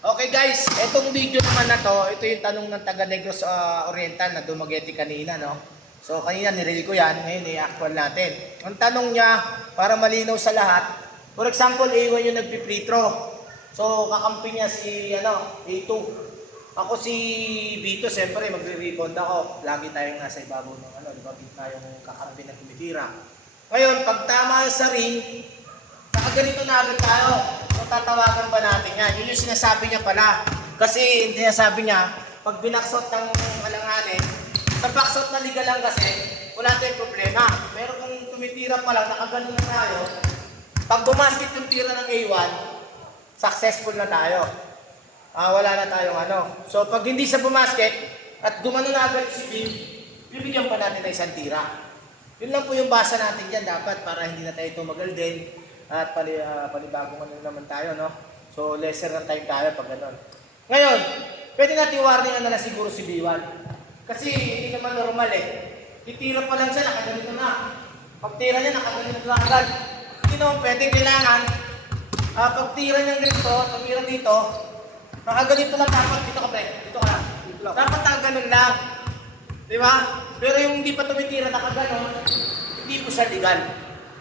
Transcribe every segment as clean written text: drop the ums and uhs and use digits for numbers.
Okay guys, itong video naman na to, ito yung tanong ng taga Negros Oriental na Dumaguete kanina, no? So kanina nireel ko yan, ngayon i-actual natin. Ang tanong niya, para malinaw sa lahat, for example, A1 yung nagpipritro. So kakampi niya si A2. Ako si B2, siyempre magre-rebound ako. Lagi tayong nasa ibabaw ng di ba? Gitna yung kakampi na tumitira. Ngayon, pag tama sa ring, nakaganito na agad tayo. So tatawagan ba natin yan? Yun yung sinasabi niya pala. Kasi sinasabi niya, pag binaksot ng alanganin, sa backsot na liga lang kasi, wala tayong problema. Pero kung tumitira pa lang, nakaganon na tayo, pag bumasket yung tira ng A1, successful na tayo. Wala na tayong So pag hindi sa bumasket, at gumano na agad si Kim, bibigyan pa natin ng isang tira. Yun lang po yung basa natin dyan dapat para hindi na tayo tumagal din. At panibagong naman tayo, no? So, lesser ng time tayo pag gano'n. Ngayon, pwede natin warningan na siguro si B1. Kasi hindi naman normal eh. Titira pa lang siya, nakaganito na. Pagtira niya, nakaganito na agad. Hindi naman pwede, kailangan. Pagtira niya ganito, tumira dito, nakaganito lang dapat. Dito ka, pre. Dito ka. Dapat nakaganon lang. Di ba? Pero yung hindi pa tumitira, nakaganon, hindi po siya legal.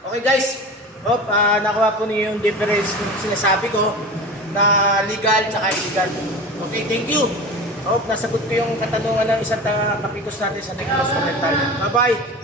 Okay guys? Hope nakuha po niyo yung difference ng sinasabi ko na legal at illegal. Okay, thank you. Hope nasagot ko yung katanungan ng isang kapitos natin sa Negros Oriental. Bye-bye.